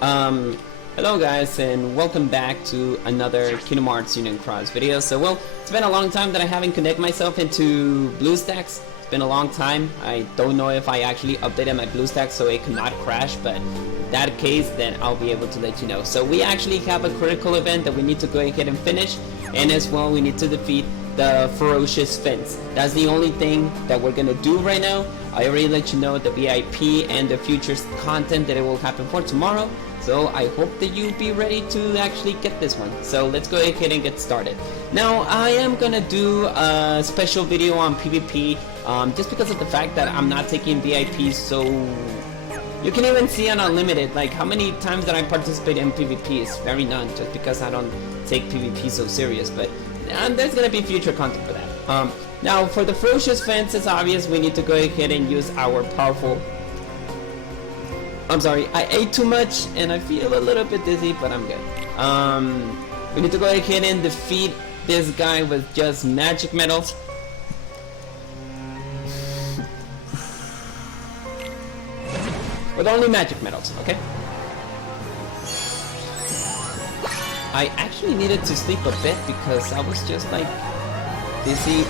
Hello guys, and welcome back to another Kingdom Hearts Union Cross video. So, well, it's been a long time that I haven't connected myself into BlueStacks. It's been a long time. I don't know if I actually updated my BlueStacks so it could not crash, but in that case, then I'll be able to let you know. So we actually have a critical event that we need to go ahead and finish, and as well, we need to defeat the Ferocious fence. That's the only thing that we're gonna do right now. I already let you know the VIP and the future content that it will happen for tomorrow. So I hope that you'll be ready to actually get this one. So let's go ahead and get started. Now I am gonna do a special video on PvP just because of the fact that I'm not taking VIPs, so you can even see on Unlimited like how many times that I participate in PvP is very none, just because I don't take PvP so serious. But there's gonna be future content for that. Now for the Ferocious fence, it's obvious we need to go ahead and use our powerful... I'm sorry, I ate too much and I feel a little bit dizzy, but I'm good. We need to go ahead and defeat this guy with just magic metals. With only magic metals, okay? I actually needed to sleep a bit because I was just like dizzy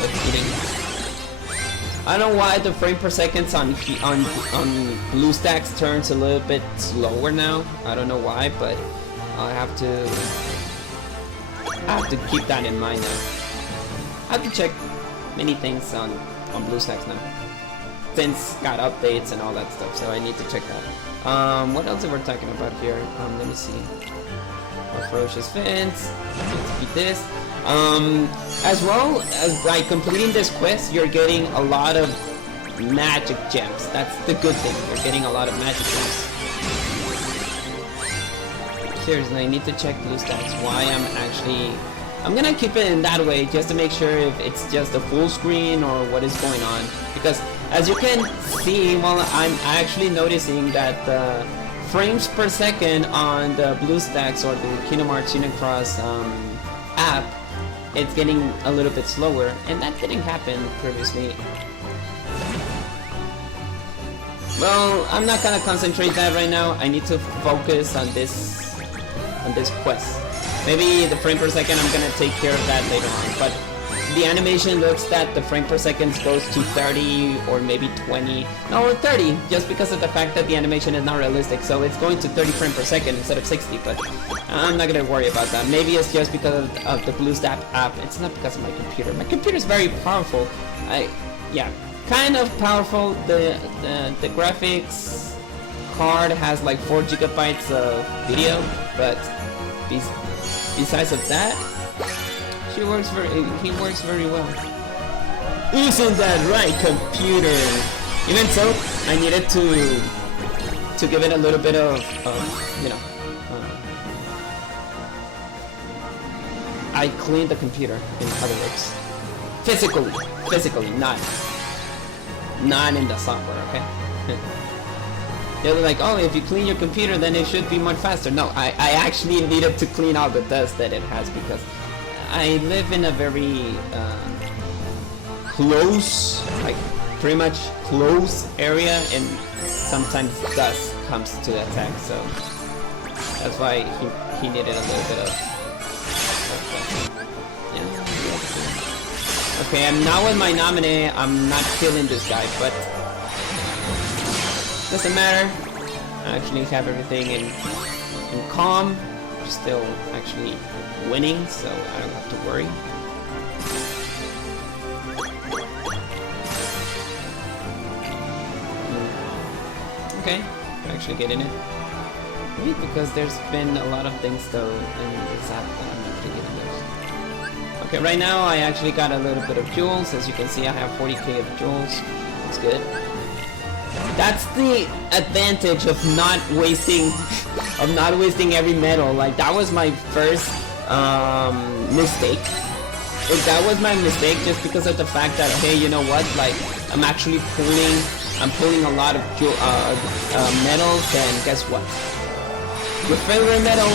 with eating. I don't know why the frame per seconds on BlueStacks turns a little bit slower now. I don't know why, but I have to keep that in mind now. I have to check many things on BlueStacks now, since got updates and all that stuff. So I need to check that. What else are we talking about here? Let me see. Our Ferocious fence. Defeat this. As well as by completing this quest, you're getting a lot of magic gems. That's the good thing. You're getting a lot of magic gems. Seriously, I need to check BlueStacks why I'm gonna keep it in that way just to make sure if it's just a full screen or what is going on. Because as you can see, well, I'm actually noticing that the frames per second on the BlueStacks or the Kingdom Hearts Union Cross app, it's getting a little bit slower, and that didn't happen previously. Well, I'm not gonna concentrate that right now. I need to focus on this quest. Maybe the frame per second, I'm gonna take care of that later on, but the animation looks that the frame per second goes to 30 or maybe 20, no, 30, just because of the fact that the animation is not realistic. So it's going to 30 frames per second instead of 60, but I'm not gonna worry about that. Maybe it's just because of the BlueStacks app. It's not because of my computer. My computer is very powerful. Yeah, kind of powerful. The graphics card has like 4 gigabytes of video, but besides of that, he works very well. Isn't that right, computer? Even so, I needed to give it a little bit of, you know, I cleaned the computer, in other words. Physically, not in the software, okay? They're like, oh, if you clean your computer, then it should be much faster. No, I actually needed to clean all the dust that it has because I live in a very close, like pretty much close area, and sometimes dust comes to attack, so that's why he needed a little bit of yeah. Okay, I'm now with my nominee. I'm not killing this guy, but doesn't matter. I actually have everything in calm. We're still actually winning, so I don't have to worry. Okay, we're actually getting it. Maybe because there's been a lot of things though in this app that I'm actually getting those. Okay, right now I actually got a little bit of jewels. As you can see, I have 40k of jewels. That's good. That's the advantage of not wasting every medal. Like, that was my first mistake. That was my mistake just because of the fact that, hey, you know what, like, I'm actually pulling a lot of medals, and guess what? Your favorite medal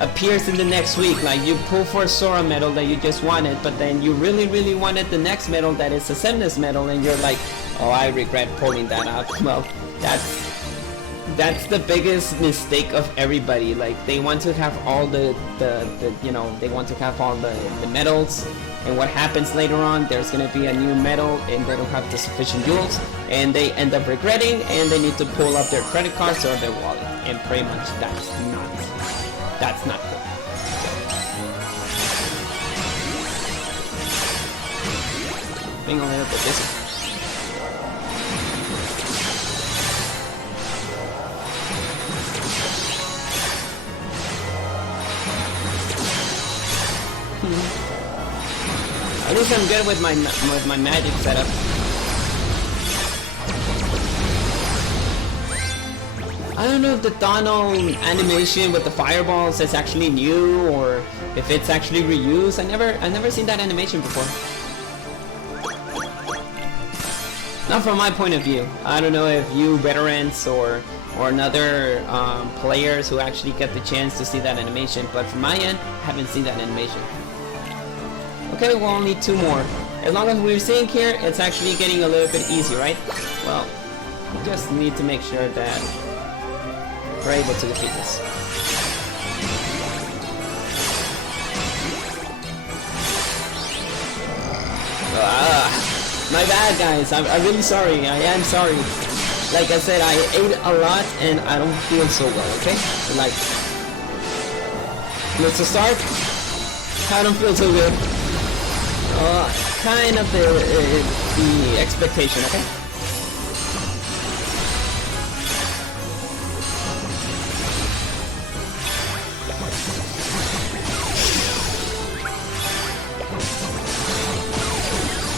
appears in the next week. Like, you pull for a Sora medal that you just wanted, but then you really wanted the next medal that is a Semnis medal, and you're like, oh, I regret pulling that out. Well, That's the biggest mistake of everybody. Like, they want to have all the you know, they want to have all the medals, and what happens later on, there's gonna be a new medal and they don't have the sufficient jewels, and they end up regretting, and they need to pull up their credit cards or their wallet, and pretty much that's not good. Being a little bit busy. At least I'm good with my magic setup. I don't know if the Donald animation with the fireballs is actually new or if it's actually reused. I never seen that animation before. Not from my point of view. I don't know if you veterans or another players who actually get the chance to see that animation, but from my end, I haven't seen that animation. Okay, we'll only 2 more. As long as we're seeing here, it's actually getting a little bit easy, right? Well, we just need to make sure that we're able to defeat this. My bad, guys. I'm really sorry. I am sorry. Like I said, I ate a lot and I don't feel so well, okay? Like, let's start. I don't feel so good. Kind of the expectation, okay?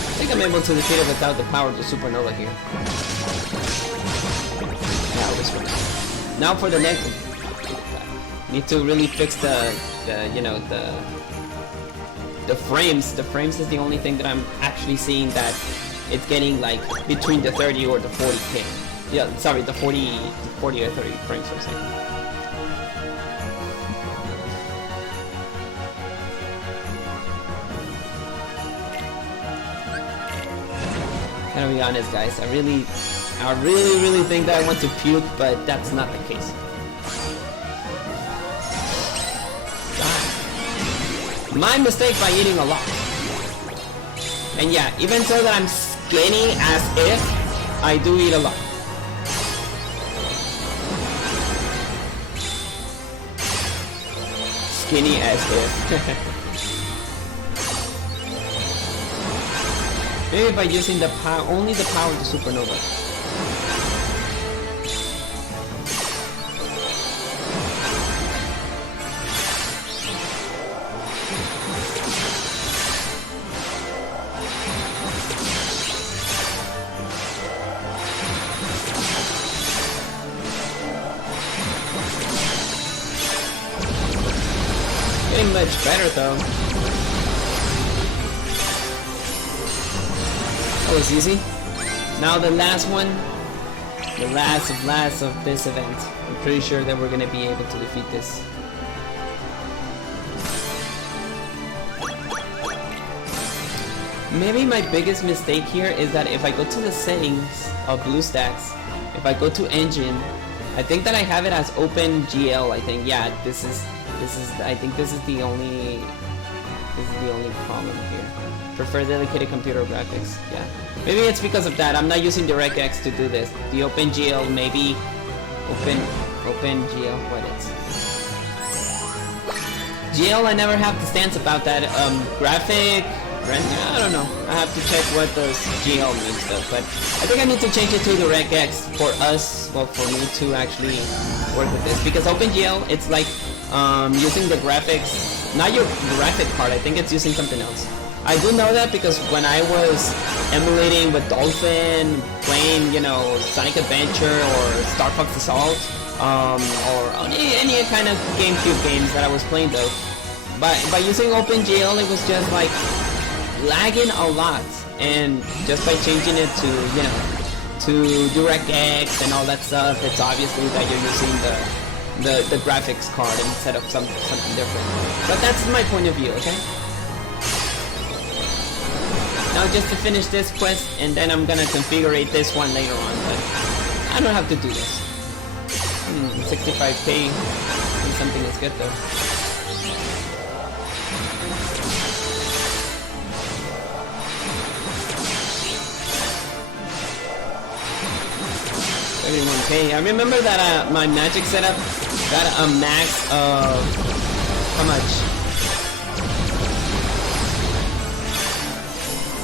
I think I'm able to defeat it without the power of the supernova here. Now this one. Now for the next one. Need to really fix the you know, the frames. The frames is the only thing that I'm actually seeing that it's getting like between the 30 or the 40k. Yeah, sorry, the 40 or 30 frames per second. Gotta be honest, guys. I really think that I want to puke, but that's not the case. My mistake by eating a lot. And yeah, even so that I'm skinny as if, I do eat a lot. Skinny as if. Maybe by using the power, only the power of the supernova. Getting much better though. That was easy. Now the last one, the last of this event. I'm pretty sure that we're gonna be able to defeat this. Maybe my biggest mistake here is that if I go to the settings of BlueStacks, if I go to engine, I think that I have it as OpenGL. I think, yeah, this is I think this is the only problem here. Prefer dedicated computer graphics. Yeah, maybe it's because of that. I'm not using DirectX to do this. The OpenGL, maybe OpenGL. What is GL? I never have the stance about that. Graphic render. I don't know. I have to check what those GL means though. But I think I need to change it to DirectX for us. Well, for me to actually work with this, because OpenGL, it's like using the graphics, not your graphic card. I think it's using something else. I do know that because when I was emulating with Dolphin, playing, you know, Sonic Adventure or Star Fox Assault, or any kind of GameCube games that I was playing though, by using OpenGL, it was just like lagging a lot, and just by changing it to, you know, to DirectX and all that stuff, it's obviously that you're using the graphics card instead of something different. But that's my point of view, okay? Now just to finish this quest, and then I'm gonna configure this one later on, but I don't have to do this. 65k. Something is good though. Okay, I remember that my magic setup got a max of how much?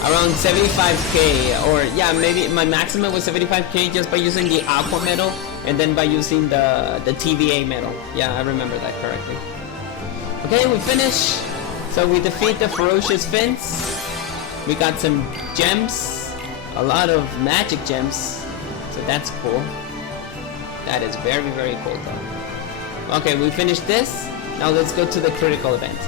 Around 75k, or yeah, maybe my maximum was 75k just by using the aqua metal and then by using the TVA metal. Yeah, I remember that correctly. Okay, we finish. So we defeat the Ferocious Fins. We got some gems, a lot of magic gems. So that's cool. That is very, very cool though. Okay, we finished this. Now let's go to the critical event.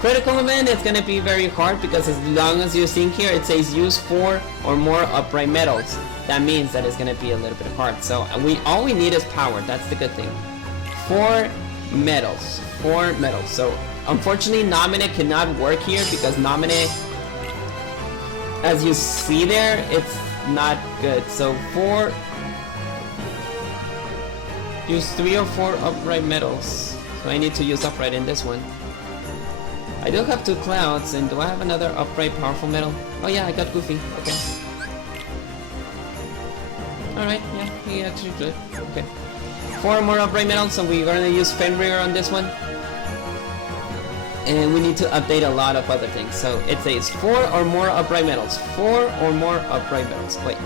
Critical event is gonna be very hard because as long as you're seeing here, it says use 4 or more upright metals. That means that it's gonna be a little bit hard. So all we need is power. That's the good thing. 4 metals. 4 metals. So unfortunately, Nominate cannot work here because Nominate, as you see there, it's not good. So 4. Use 3 or 4 upright metals. So I need to use upright in this one. I do have 2 clouds, and do I have another upright powerful metal? Oh yeah, I got Goofy. Okay. Alright, yeah, he actually good. Okay. 4 more upright metals, so we're gonna use Fenrir on this one. And we need to update a lot of other things. So it says 4 or more upright metals. 4 or more upright metals. Wait.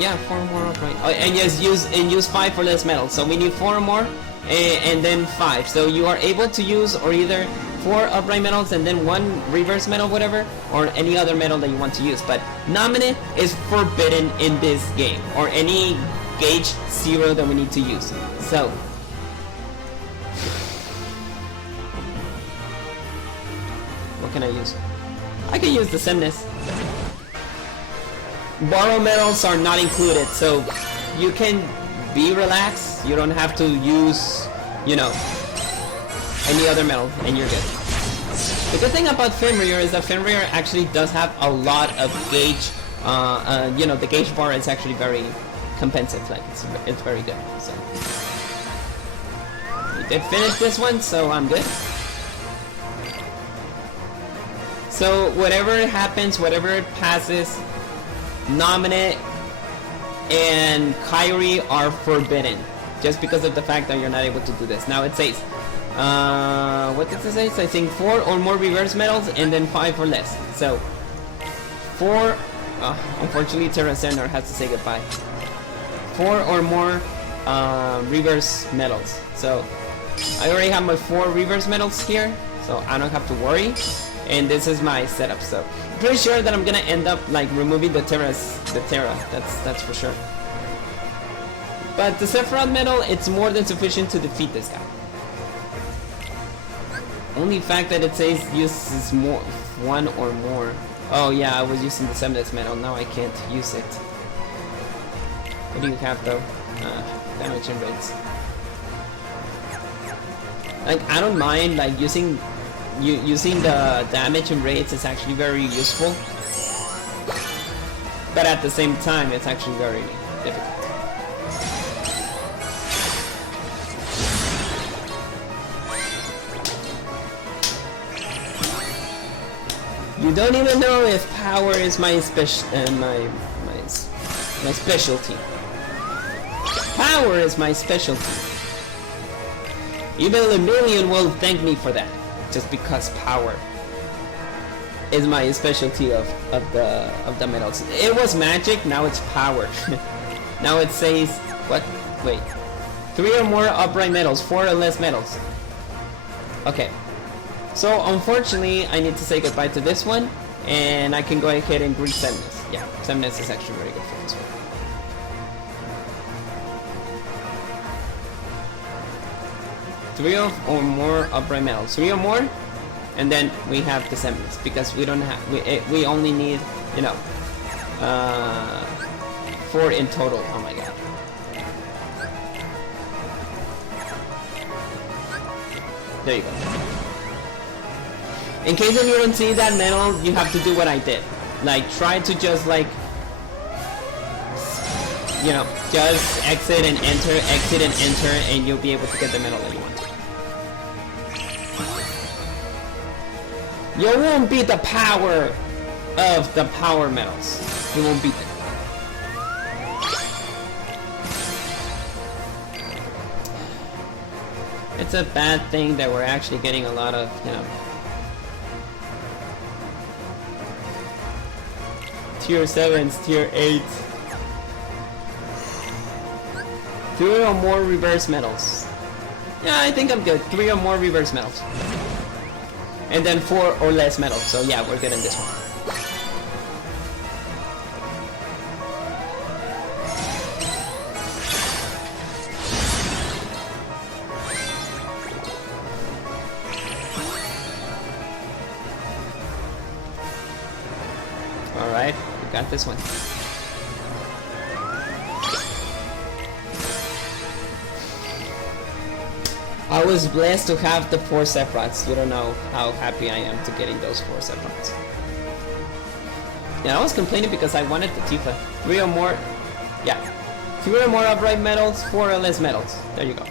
Yeah, 4 more upright. Oh, and yes, use 5 for less metals. So we need 4 more, and then 5. So you are able to use or either 4 upright metals and then 1 reverse metal, whatever, or any other metal that you want to use. But Nominate is forbidden in this game, or any gauge 0 that we need to use. So what can I use? I can use the Semnes. Borrow metals are not included, so you can be relaxed. You don't have to use, you know, any other metal, and you're good. The good thing about Fenrir is that Fenrir actually does have a lot of gauge. You know, the gauge bar is actually very compensative. Like it's very good. So we did finish this one, so I'm good. So whatever happens, whatever passes, Nominate and Kyrie are forbidden just because of the fact that you're not able to do this. Now it says what does it say? So I think 4 or more reverse metals and then 5 or less. So 4 unfortunately Terra Center has to say goodbye. 4 or more reverse metals. So I already have my 4 reverse metals here, so I don't have to worry. And this is my setup, so pretty sure that I'm gonna end up like removing the Terra, that's for sure. But the Sephiroth metal, it's more than sufficient to defeat this guy. Only fact that it says uses more 1 or more. Oh yeah, I was using the Semnes metal, now I can't use it. What do you have though? Damage and rates. Like I don't mind like using the damage and rates is actually very useful, but at the same time it's actually very difficult. You don't even know if power is my my specialty. Power is my specialty. Even Lemillion will thank me for that. Just because power is my specialty of the metals. It was magic, now it's power. Now it says what? Wait. 3 or more upright metals, 4 or less metals. Okay. So unfortunately I need to say goodbye to this one, and I can go ahead and greet Semnes. Yeah, Semnes is actually very good for this one. Three or more upright metals. 3 or more, and then we have the Semnes because we don't have we only need, you know, 4 in total. Oh my god. There you go. In case if you don't see that metal, you have to do what I did. Like try to just like you know, just exit and enter, and you'll be able to get the medal that you want. You won't beat the power of the power medals. You won't beat them. It's a bad thing that we're actually getting a lot of, you know, tier 7s, tier 8s. 3 or more reverse medals. Yeah, I think I'm good. 3 or more reverse medals. And then 4 or less medals. So yeah, we're good in this one. Alright, we got this one. I was blessed to have the 4 Sephiroths. You don't know how happy I am to getting those 4 Sephiroths. Yeah, I was complaining because I wanted the Tifa. 3 or more... Yeah. 3 or more upright medals, 4 or less medals. There you go.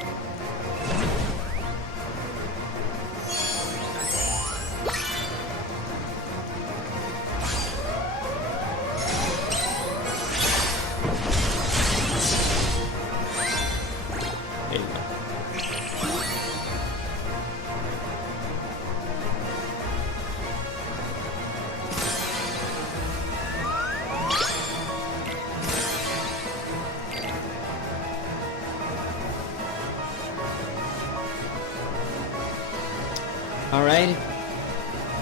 Alright,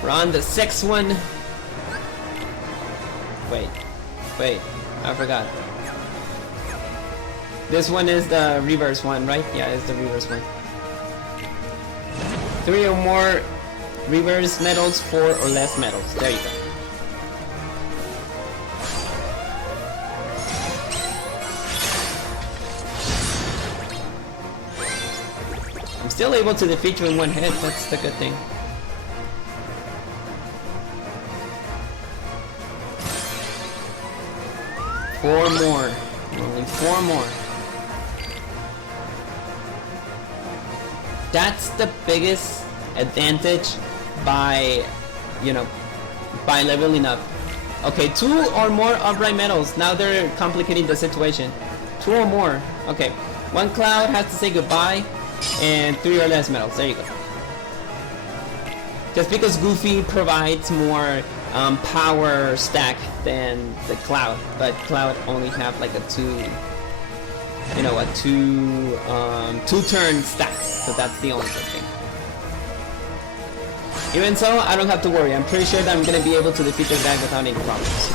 we're on the 6th one. Wait, I forgot. This one is the reverse one, right? Yeah, it's the reverse one. 3 or more reverse medals, 4 or less medals. There you go. I'm still able to defeat you in one hit, that's the good thing. Four more. Only 4 more. That's the biggest advantage by, you know, by leveling up. Okay, 2 or more upright medals. Now they're complicating the situation. 2 or more. Okay, 1 Cloud has to say goodbye. And 3 or less medals. There you go. Just because Goofy provides more power stack than the Cloud, but Cloud only have like a 2, you know, a 2 turn stack. So that's the only good thing. Even so, I don't have to worry. I'm pretty sure that I'm gonna be able to defeat this guy without any problems.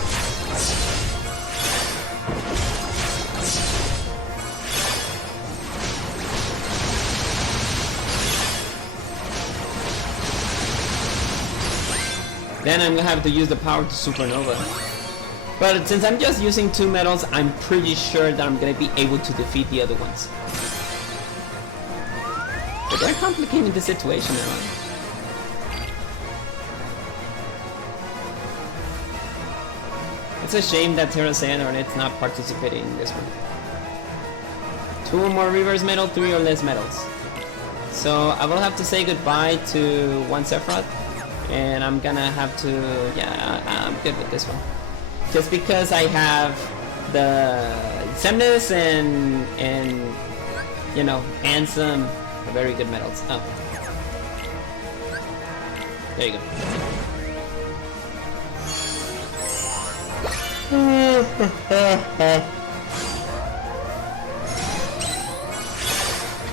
Then I'm gonna have to use the power to Supernova. But since I'm just using 2 medals, I'm pretty sure that I'm gonna be able to defeat the other ones. But they're complicating the situation now. It's a shame that Terra Xehanornit's not participating in this one. 2 or more reverse medal, 3 or less medals. So I will have to say goodbye to 1 Sephiroth. And I'm gonna have to, yeah, I'm good with this one. Just because I have the Semnis and you know, and some very good medals. Oh. There you go.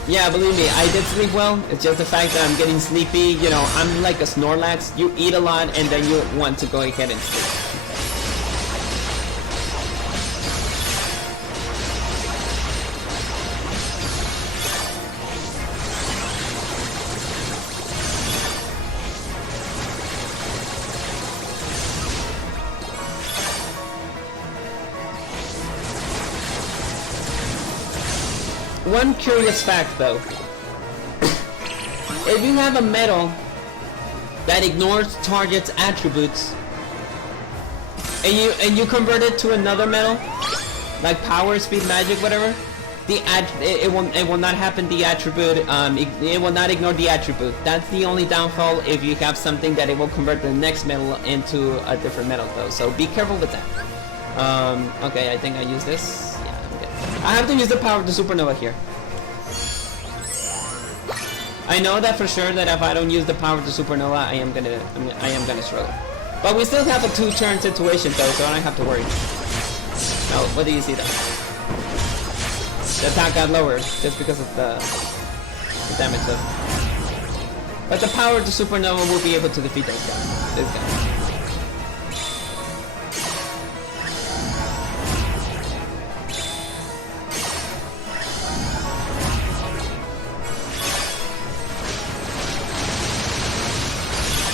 Yeah, believe me, I did sleep well. It's just the fact that I'm getting sleepy. You know, I'm like a Snorlax. You eat a lot and then you want to go ahead and sleep. One curious fact though, if you have a medal that ignores target's attributes and you convert it to another medal, like power, speed, magic, whatever, it will not happen the attribute, it will not ignore the attribute. That's the only downfall if you have something that it will convert the next metal into a different metal though, so be careful with that. Okay, I think I use this. Yeah, I'm good. I have to use the power of the supernova here. I know that for sure that if I don't use the power of the supernova, I am gonna struggle. But we still have a 2-turn situation though, so I don't have to worry. Now, what do you see though? The attack got lower just because of the damage though. But the power of the supernova will be able to defeat this guy.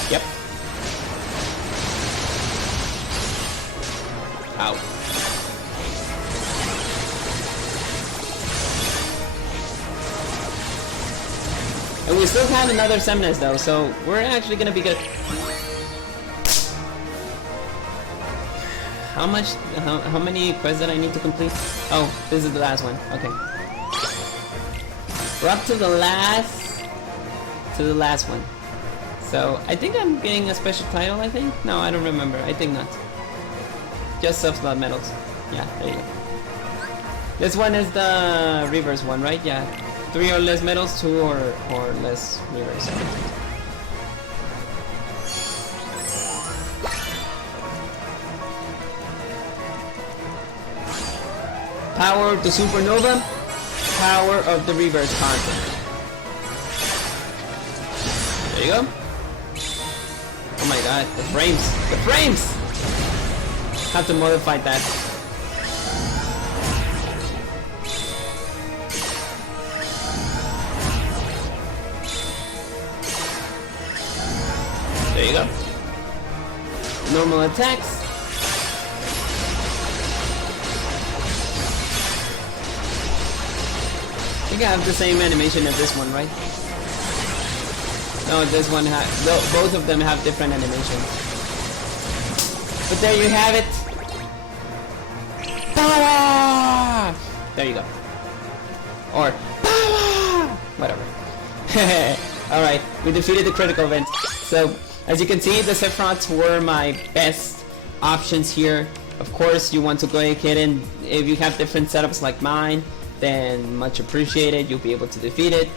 Yep. Ow. And we still have another Semnes though, so we're actually gonna be good. How many quests did I need to complete? Oh, this is the last one. Okay. We're up to the last one. So I think I'm getting a special title, I think? No, I don't remember. I think not. Just sub-slot medals. Yeah, there you go. This one is the reverse one, right? Yeah. 3 or less medals, 2 or less reverse. Power of the supernova, power of the reverse content. There you go. Oh my god, the frames! The frames! Have to modify that. There you go. Normal attacks. I think I have the same animation as this one, right? No, this one has... both of them have different animations. But there you have it. Power! There you go. Or power! Whatever. Alright, we defeated the critical event. So, as you can see, the Sephiroths were my best options here. Of course, you want to go ahead and, if you have different setups like mine, then much appreciated, you'll be able to defeat it.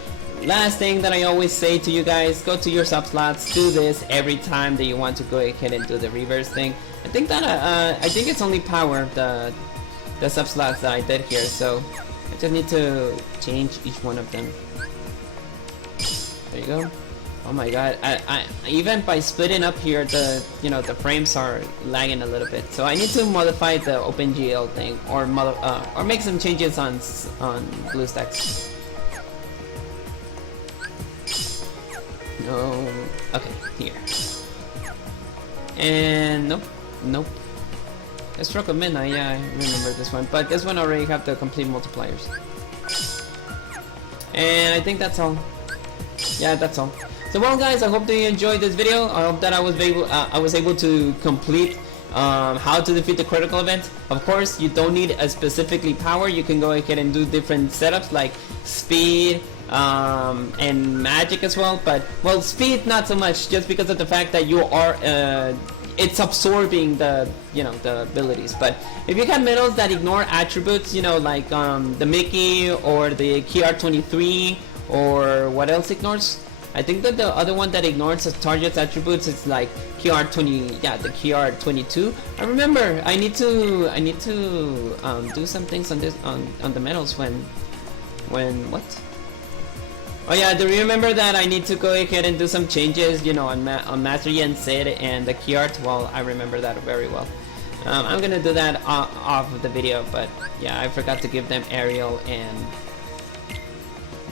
Last thing that I always say to you guys, go to your sub slots, do this every time that you want to go ahead and do the reverse thing. I think that I think it's only power, the sub slots that I did here, so I just need to change each one of them. There you go. Oh my god, I even by splitting up here, the frames are lagging a little bit, so I need to modify the OpenGL thing, or make some changes on BlueStacks. No, okay, here. And nope. A Stroke of Midnight, yeah, I remember this one, but this one already have the complete multipliers. And I think that's all. Yeah, that's all. So well guys, I hope that you enjoyed this video. I hope that I was able to complete how to defeat the critical event. Of course, you don't need a specifically power. You can go ahead and do different setups like speed and magic as well. But well, speed not so much, just because of the fact that you are it's absorbing the the abilities. But if you have medals that ignore attributes, like the Mickey or the KR23 or what else ignores. I think that the other one that ignores the target's attributes is like KR20, yeah, the KR22. I remember I need to do some things on this on the medals when what? Oh yeah, do you remember that I need to go ahead and do some changes, on Mastery and Sid and the KR? Well, I remember that very well. I'm gonna do that off of the video, but yeah, I forgot to give them aerial and.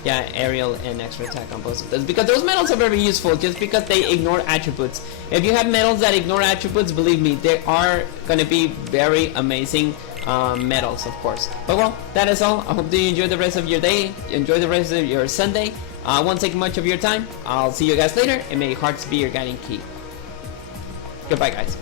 Yeah, aerial and extra attack on both of those, because those medals are very useful just because they ignore attributes. If you have medals that ignore attributes, believe me, they are going to be very amazing medals, of course. But well, that is all. I hope that you enjoy the rest of your day, enjoy the rest of your Sunday. I won't take much of your time. I'll see you guys later, and may hearts be your guiding key. Goodbye, guys.